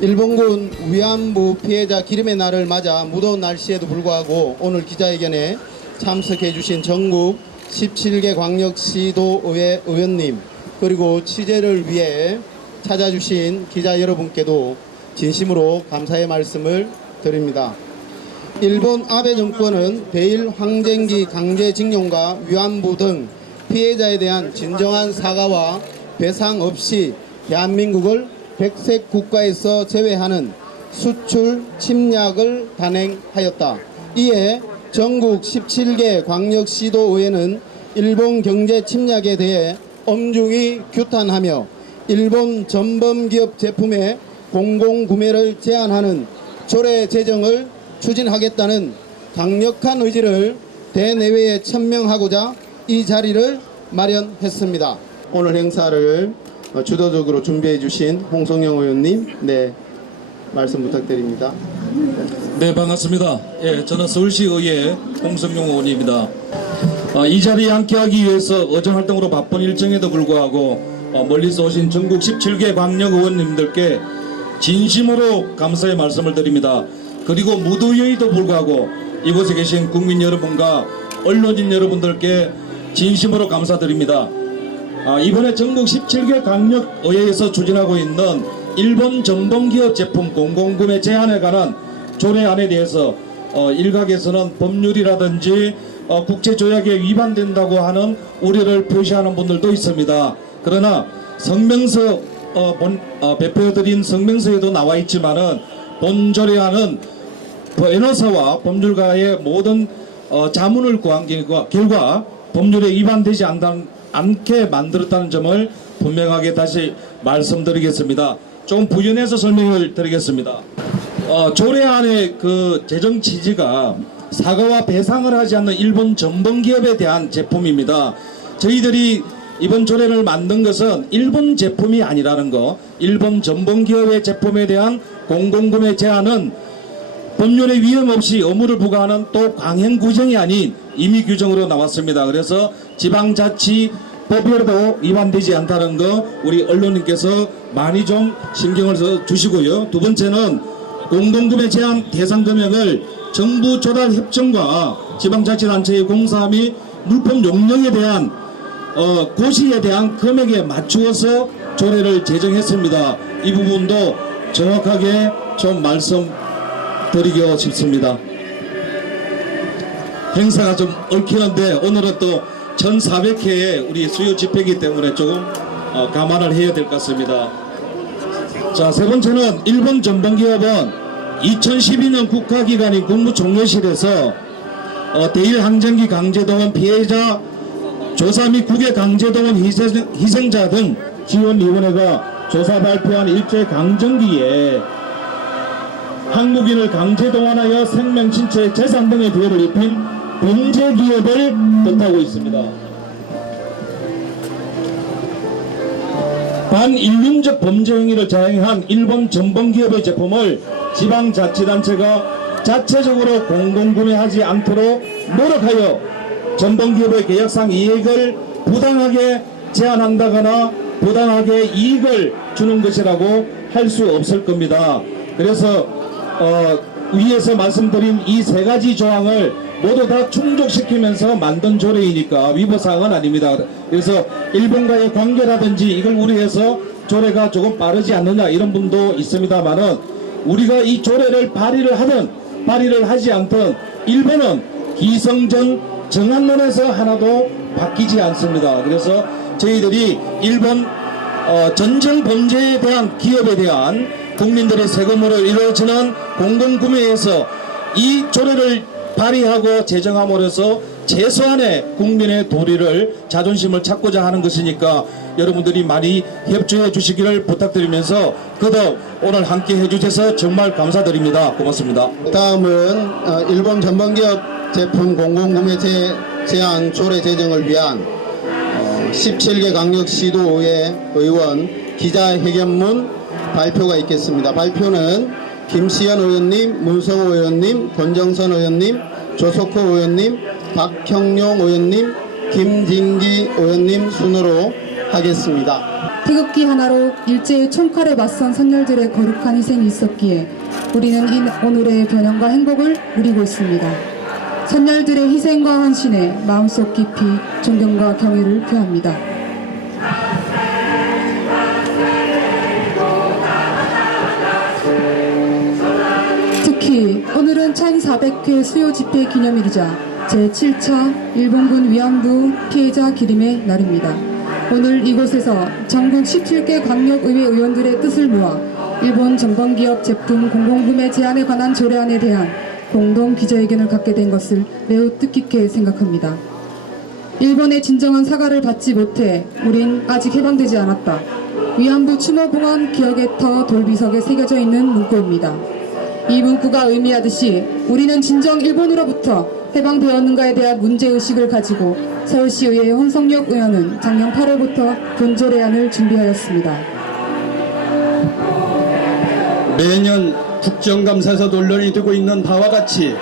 일본군 위안부 피해자 기림의 날을 맞아 무더운 날씨에도 불구하고 오늘 기자회견에 참석해 주신 전국 17개 광역시도의회 의원님, 그리고 취재를 위해 찾아주신 기자 여러분께도 진심으로 감사의 말씀을 드립니다. 일본 아베 정권은 대일 황쟁기 강제징용과 위안부 등 피해자에 대한 진정한 사과와 배상 없이 대한민국을 백색 국가에서 제외하는 수출 침략을 단행하였다. 이에 전국 17개 광역시도의회는 일본 경제 침략에 대해 엄중히 규탄하며 일본 전범기업 제품의 공공구매를 제한하는 조례 제정을 추진하겠다는 강력한 의지를 대내외에 천명하고자 이 자리를 마련했습니다. 오늘 행사를 주도적으로 준비해 주신 홍성영 의원님, 말씀 부탁드립니다. 네, 반갑습니다. 저는 서울시의회 홍성용 의원입니다. 이 자리에 함께하기 위해서 의정 활동으로 바쁜 일정에도 불구하고 멀리서 오신 전국 17개 광역 의원님들께 진심으로 감사의 말씀을 드립니다. 그리고 무더위에도 불구하고 이곳에 계신 국민 여러분과 언론인 여러분들께 진심으로 감사드립니다. 이번에 전국 17개 광역의회에서 추진하고 있는 일본 전범기업 제품 공공구매 제한에 관한 조례안에 대해서 일각에서는 법률이라든지 국제조약에 위반된다고 하는 우려를 표시하는 분들도 있습니다. 그러나 성명서 배포해드린 성명서에도 나와 있지만은 본 조례안은 변호사와 법률가의 모든 자문을 구한 결과 법률에 위반되지 않게 만들었다는 점을 분명하게 다시 말씀드리겠습니다. 좀 부연해서 설명을 드리겠습니다. 조례안의 그 재정 취지가 사과와 배상을 하지 않는 일본 전범기업에 대한 제품입니다. 저희들이 이번 조례를 만든 것은 일본 제품이 아니라는 거, 일본 전범기업의 제품에 대한 공공구매 제한은 법률에 위험 없이 의무를 부과하는 또 강행 규정이 아닌 임의 규정으로 나왔습니다. 그래서 지방자치법에도 위반되지 않다는 거 우리 언론님께서 많이 좀 신경을 써 주시고요. 두 번째는 공공구매 제한 대상 금액을 정부 조달 협정과 지방자치단체의 공사 및 물품 용역에 대한 고시에 대한 금액에 맞추어서 조례를 제정했습니다. 이 부분도 정확하게 좀 말씀드리고 싶습니다. 행사가 좀 얽히는데 오늘은 또 1400회의 우리 수요 집회이기 때문에 조금 감안을 해야 될 것 같습니다. 자, 세 번째는 일본 전범기업은 2012년 국가기관인 국무총리실에서 대일 항쟁기 강제동원 피해자 조사 및 국외 강제동원 희생자 등 지원위원회가 조사 발표한 일제 강점기에 한국인을 강제동원하여 생명, 신체, 재산 등의 피해를 입힌 범죄기업을 뜻하고 있습니다. 반인륜적 범죄 행위를 자행한 일본 전범기업의 제품을 지방자치단체가 자체적으로 공공구매하지 않도록 노력하여 전범기업의 계약상 이익을 부당하게 제한한다거나 부당하게 이익을 주는 것이라고 할 수 없을 겁니다. 그래서 위에서 말씀드린 이 세 가지 조항을 모두 다 충족시키면서 만든 조례이니까 위법사항은 아닙니다. 그래서 일본과의 관계라든지 이걸 우려해서 조례가 조금 빠르지 않느냐 이런 분도 있습니다만은 우리가 이 조례를 발의를 하든 발의를 하지 않든 일본은 기성전 정한론에서 하나도 바뀌지 않습니다. 그래서 저희들이 일본 전쟁 범죄에 대한 기업에 대한 국민들의 세금으로 이루어지는 공공구매에서 이 조례를 발의하고 제정함으로써 최소한의 국민의 도리를 자존심을 찾고자 하는 것이니까 여러분들이 많이 협조해 주시기를 부탁드리면서 그덕 오늘 함께 해주셔서 정말 감사드립니다. 고맙습니다. 다음은 일본 전범기업 제품 공공구매 제한 조례 제정을 위한 17개 광역시도의회 의원 기자회견문 발표가 있겠습니다. 발표는 김시현 의원님, 문성호 의원님, 권정선 의원님, 조석호 의원님, 박형용 의원님, 김진기 의원님 순으로 하겠습니다. 태극기 하나로 일제의 총칼에 맞선 선열들의 거룩한 희생이 있었기에 우리는 오늘의 변형과 행복을 누리고 있습니다. 선열들의 희생과 헌신에 마음속 깊이 존경과 경의를 표합니다. 특히 오늘은 1400회 수요 집회 기념일이자 제7차 일본군 위안부 피해자 기림의 날입니다. 오늘 이곳에서 전국 17개 광역의회 의원들의 뜻을 모아 일본 전범기업 제품 공공구매 제한에 관한 조례안에 대한 공동 기자회견을 갖게 된 것을 매우 뜻깊게 생각합니다. 일본의 진정한 사과를 받지 못해 우린 아직 해방되지 않았다. 위안부 추모봉헌 기억의 터 돌비석에 새겨져 있는 문구입니다. 이 문구가 의미하듯이 우리는 진정 일본으로부터 해방되었는가에 대한 문제의식을 가지고 서울시의회 홍성역 의원은 작년 8월부터 분조례안을 준비하였습니다. 매년 국정감사에서 논란이 되고 있는 바와 같이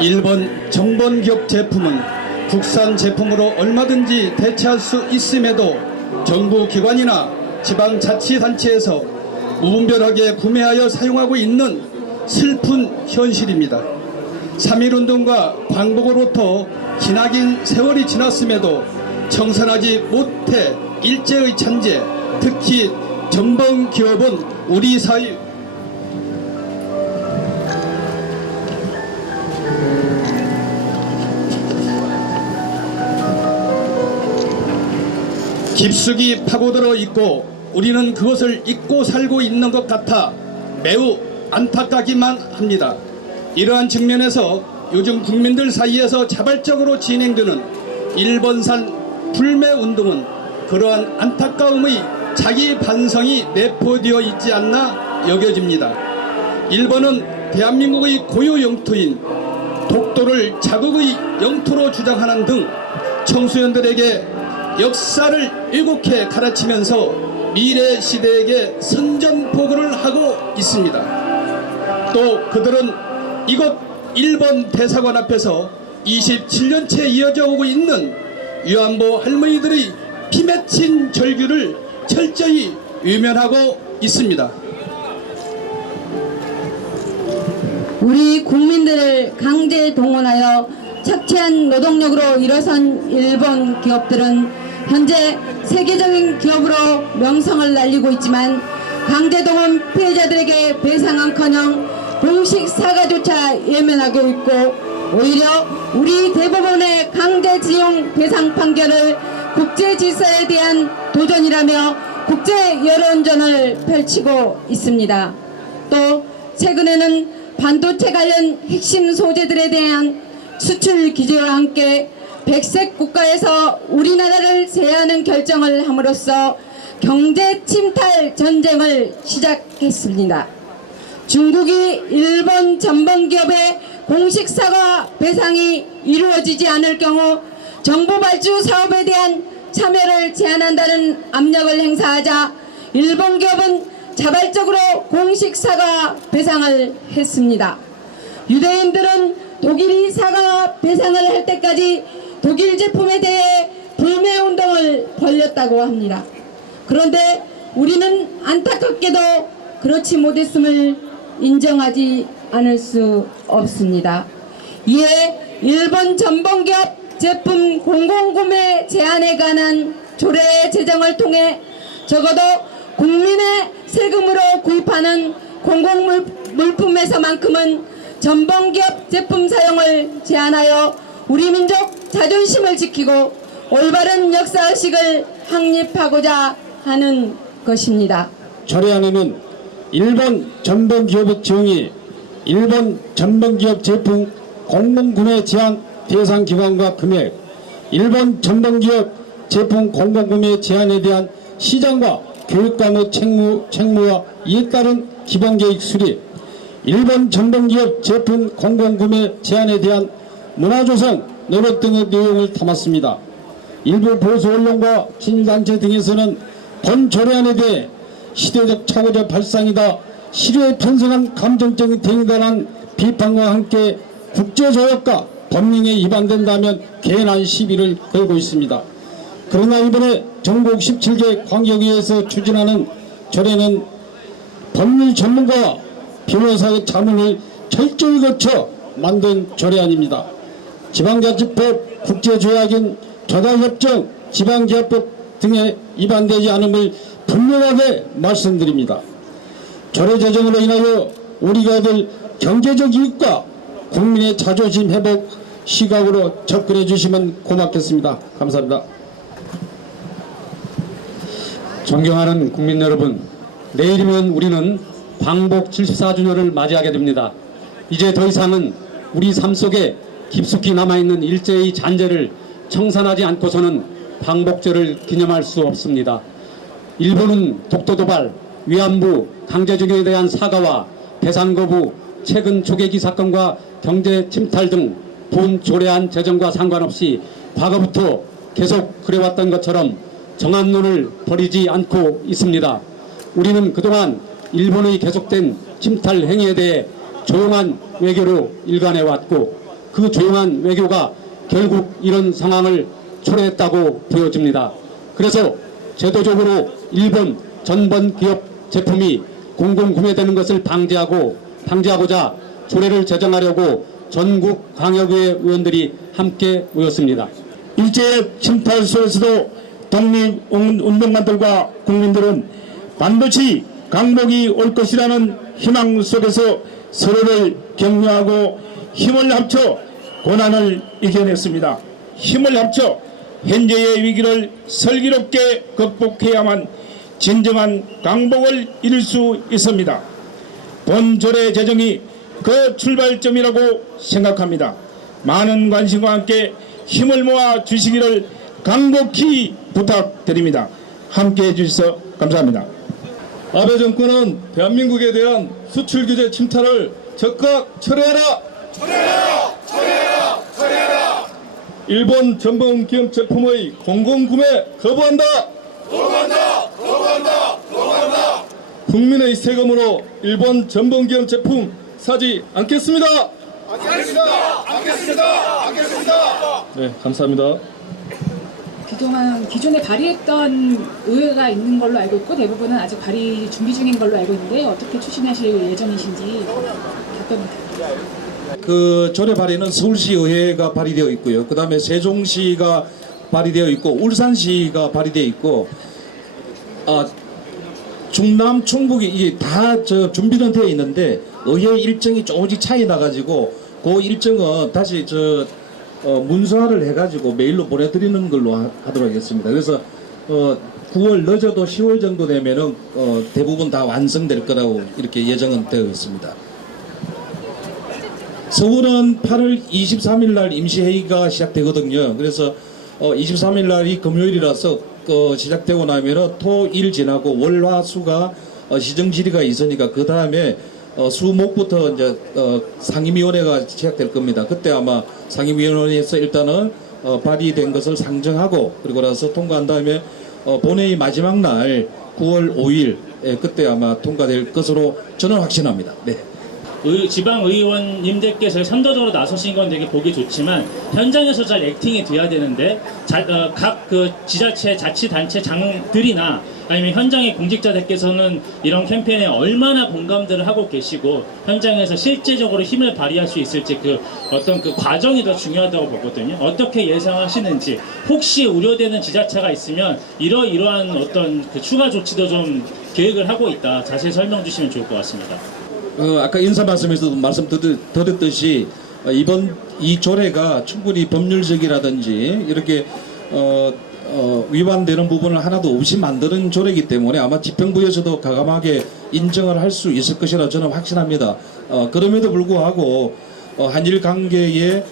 일본 정범기업 제품은 국산 제품으로 얼마든지 대체할 수 있음에도 정부 기관이나 지방자치단체에서 무분별하게 구매하여 사용하고 있는 슬픈 현실입니다. 3.1운동과 광복으로부터 기나긴 세월이 지났음에도 청산하지 못해 일제의 잔재, 특히 정범기업은 우리 사회 깊숙이 파고들어 있고 우리는 그것을 잊고 살고 있는 것 같아 매우 안타깝기만 합니다. 이러한 측면에서 요즘 국민들 사이에서 자발적으로 진행되는 일본산 불매운동은 그러한 안타까움의 자기 반성이 내포되어 있지 않나 여겨집니다. 일본은 대한민국의 고유 영토인 독도를 자국의 영토로 주장하는 등 청소년들에게 역사를 왜곡해 가르치면서 미래 시대에게 선전포고를 하고 있습니다. 또 그들은 이곳 일본 대사관 앞에서 27년째 이어져 오고 있는 위안부 할머니들의 피 맺힌 절규를 철저히 외면하고 있습니다. 우리 국민들을 강제 동원하여 착취한 노동력으로 일어선 일본 기업들은 현재 세계적인 기업으로 명성을 날리고 있지만 강제동원 피해자들에게 배상은커녕 공식 사과조차 예면하고 있고 오히려 우리 대법원의 강제징용 배상 판결을 국제질서에 대한 도전이라며 국제 여론전을 펼치고 있습니다. 또 최근에는 반도체 관련 핵심 소재들에 대한 수출 규제와 함께 백색 국가에서 우리나라를 제하는 결정을 함으로써 경제 침탈 전쟁을 시작했습니다. 중국이 일본 전범기업의 공식 사과 배상이 이루어지지 않을 경우 정부 발주 사업에 대한 참여를 제한한다는 압력을 행사하자 일본 기업은 자발적으로 공식 사과 배상을 했습니다. 유대인들은 독일이 사과 배상을 할 때까지 독일 제품에 대해 불매운동을 벌였다고 합니다. 그런데 우리는 안타깝게도 그렇지 못했음을 인정하지 않을 수 없습니다. 이에 일본 전범기업 제품 공공구매 제한에 관한 조례 제정을 통해 적어도 국민의 세금으로 구입하는 공공물품에서만큼은 전범기업 제품 사용을 제한하여 우리 민족 자존심을 지키고 올바른 역사의식을 확립하고자 하는 것입니다. 조례안에는 일본 전범기업의 정의, 일본 전범기업 제품 공공구매 제한 대상 기관과 금액, 일본 전범기업 제품 공공구매 제한에 대한 시장과 교육과목 책무와 이에 따른 기본계획 수립, 일본 전범기업 제품 공공구매 제한에 대한 문화조성 노력 등의 내용을 담았습니다. 일부 보수 언론과 진단체 등에서는 본 조례안에 대해 시대적 착오적 발상이다, 시류에 편성한 감정적인 대응이다라는 비판과 함께 국제조약과 법령에 위반된다면 개난 시비를 걸고 있습니다. 그러나 이번에 전국 17개 광역의회에서 추진하는 조례는 법률 전문가 변호사의 자문을 철저히 거쳐 만든 조례안입니다. 지방자치법, 국제조약인 조달협정, 지방기업법 등에 위반되지 않음을 분명하게 말씀드립니다. 조례 제정으로 인하여 우리가 얻을 경제적 이익과 국민의 자존심 회복 시각으로 접근해 주시면 고맙겠습니다. 감사합니다. 존경하는 국민 여러분, 내일이면 우리는 광복 74주년을 맞이하게 됩니다. 이제 더 이상은 우리 삶 속에 깊숙이 남아있는 일제의 잔재를 청산하지 않고서는 광복절을 기념할 수 없습니다. 일본은 독도도발, 위안부, 강제징용에 대한 사과와 배상 거부, 최근 조계기 사건과 경제 침탈 등 본 조례안 제정과 상관없이 과거부터 계속 그래왔던 것처럼 정한 눈을 버리지 않고 있습니다. 우리는 그동안 일본의 계속된 침탈 행위에 대해 조용한 외교로 일관해왔고 그 조용한 외교가 결국 이런 상황을 초래했다고 보여집니다. 그래서 제도적으로 일본 전번 기업 제품이 공공구매되는 것을 방지하고자 조례를 제정하려고 전국 광역의회 의원들이 함께 모였습니다. 일제의 침탈 속에서도 독립운동가들과 국민들은 반드시 강복이 올 것이라는 희망 속에서 서로를 격려하고 힘을 합쳐 고난을 이겨냈습니다. 힘을 합쳐 현재의 위기를 슬기롭게 극복해야만 진정한 강복을 이룰 수 있습니다. 본 조례 제정이 그 출발점이라고 생각합니다. 많은 관심과 함께 힘을 모아 주시기를 간곡히 부탁드립니다. 함께해 주셔서 감사합니다. 아베 정권은 대한민국에 대한 수출 규제 침탈을 적극 철회하라! 철회하라! 일본 전범 기업 제품의 공공구매 거부한다! 국민의 세금으로 일본 전범 기업 제품 사지 않겠습니다! 않겠습니다! 네, 감사합니다. 그동안 기존에 발의했던 의회가 있는 걸로 알고 있고 대부분은 아직 발의 준비 중인 걸로 알고 있는데 어떻게 추진하실 예정이신지 답변 부탁드립니다. 그 조례 발의는 서울시 의회가 발의되어 있고요. 그 다음에 세종시가 발의되어 있고 울산시가 발의되어 있고 중남 충북이 이게 다 준비는 되어 있는데 의회 일정이 조금씩 차이 나가지고 그 일정은 다시 문서화를 해가지고 메일로 보내드리는 걸로 하도록 하겠습니다. 그래서 9월 늦어도 10월 정도 되면은 대부분 다 완성될 거라고 이렇게 예정은 되어 있습니다. 서울은 8월 23일 날 임시회의가 시작되거든요. 그래서 23일 날이 금요일이라서 시작되고 나면은 토, 일 지나고 월, 화, 수가 시정질의가 있으니까 그 다음에 수목부터 이제 상임위원회가 시작될 겁니다. 그때 아마 상임위원회에서 일단은 발의된 것을 상정하고 그리고 나서 통과한 다음에 본회의 마지막 날 9월 5일 그때 아마 통과될 것으로 저는 확신합니다. 네. 지방의원님들께서 선도적으로 나서신 건 되게 보기 좋지만 현장에서 잘 액팅이 돼야 되는데 각 그 지자체 자치단체 장들이나 아니면 현장의 공직자들께서는 이런 캠페인에 얼마나 공감들을 하고 계시고 현장에서 실제적으로 힘을 발휘할 수 있을지 그 어떤 그 과정이 더 중요하다고 보거든요. 어떻게 예상하시는지 혹시 우려되는 지자체가 있으면 이러한 어떤 그 추가 조치도 좀 계획을 하고 있다 자세히 설명 주시면 좋을 것 같습니다. 아까 인사 말씀에서도 드렸듯이 이번 이 조례가 충분히 법률적이라든지 이렇게 위반되는 부분을 하나도 없이 만드는 조례이기 때문에 아마 집행부에서도 과감하게 인정을 할 수 있을 것이라 저는 확신합니다. 그럼에도 불구하고 한일 관계에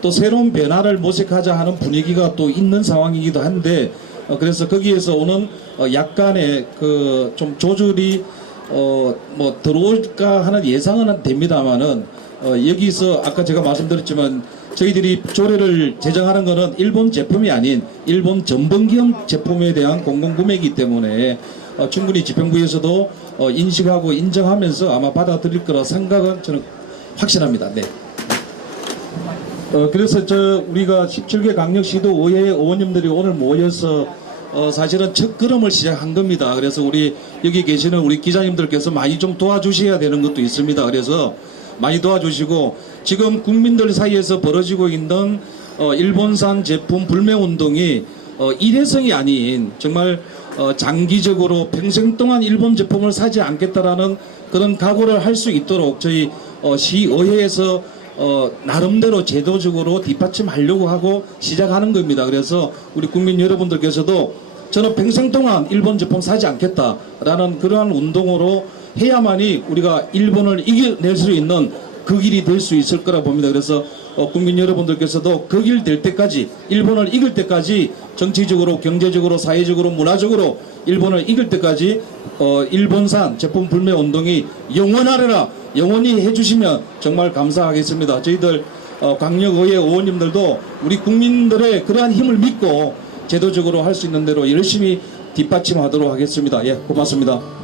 또 새로운 변화를 모색하자 하는 분위기가 또 있는 상황이기도 한데 그래서 거기에서 오는 약간의 그 좀 조절이 뭐 들어올까 하는 예상은 됩니다만은 여기서 아까 제가 말씀드렸지만 저희들이 조례를 제정하는 것은 일본 제품이 아닌 일본 전범기업 제품에 대한 공공구매이기 때문에 충분히 집행부에서도 인식하고 인정하면서 아마 받아들일 거라 생각은 저는 확신합니다. 네. 그래서 우리가 17개 강력시도 의회 의원님들이 오늘 모여서 사실은 첫 걸음을 시작한 겁니다. 그래서 우리 여기 계시는 우리 기자님들께서 많이 좀 도와주셔야 되는 것도 있습니다. 그래서 많이 도와주시고 지금 국민들 사이에서 벌어지고 있는 일본산 제품 불매 운동이 일회성이 아닌 정말 장기적으로 평생 동안 일본 제품을 사지 않겠다라는 그런 각오를 할 수 있도록 저희 시의회에서 나름대로 제도적으로 뒷받침하려고 하고 시작하는 겁니다. 그래서 우리 국민 여러분들께서도 저는 평생 동안 일본 제품 사지 않겠다라는 그러한 운동으로 해야만이 우리가 일본을 이겨낼 수 있는 그 길이 될 수 있을 거라 봅니다. 그래서 국민 여러분들께서도 그 길 될 때까지 일본을 이길 때까지 정치적으로 경제적으로 사회적으로 문화적으로 일본을 이길 때까지 일본산 제품 불매 운동이 영원하리라 영원히 해주시면 정말 감사하겠습니다. 저희들 강력의회 의원님들도 우리 국민들의 그러한 힘을 믿고 제도적으로 할 수 있는 대로 열심히 뒷받침하도록 하겠습니다. 예, 고맙습니다.